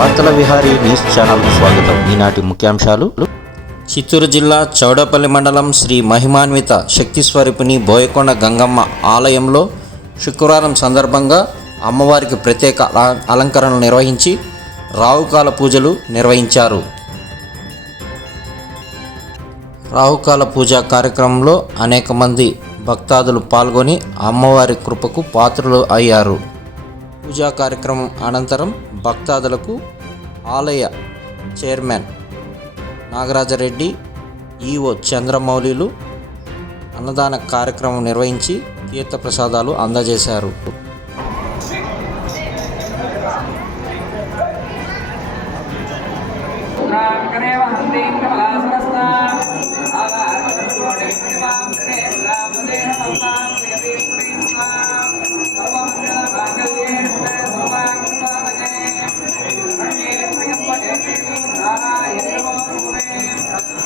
వార్తల Vihari news channel స్వాగతం. ఈనాటి ముఖ్యాంశాలు. చిత్తూరు జిల్లా చౌడపల్లి మండలం శ్రీ మహిమాన్విత శక్తి స్వరూపిణి బోయకొండ గంగమ్మ ఆలయంలో శుక్రవారం సందర్భంగా అమ్మవారికి ప్రత్యేక అలంకరణలు నిర్వహించి రావుకాల పూజలు నిర్వహించారు. రాహుకాల పూజా కార్యక్రమంలో అనేక మంది భక్తాదులు పాల్గొని అమ్మవారి కృపకు పాత్రలు అయ్యారు. పూజా కార్యక్రమం అనంతరం భక్తాదులకు ఆలయ చైర్మన్ నాగరాజరెడ్డి ఈఓ చంద్రమౌళిలు అన్నదాన కార్యక్రమం నిర్వహించి తీర్థప్రసాదాలు అందజేశారు.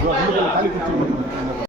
그래서 한번 빨리 붙이고.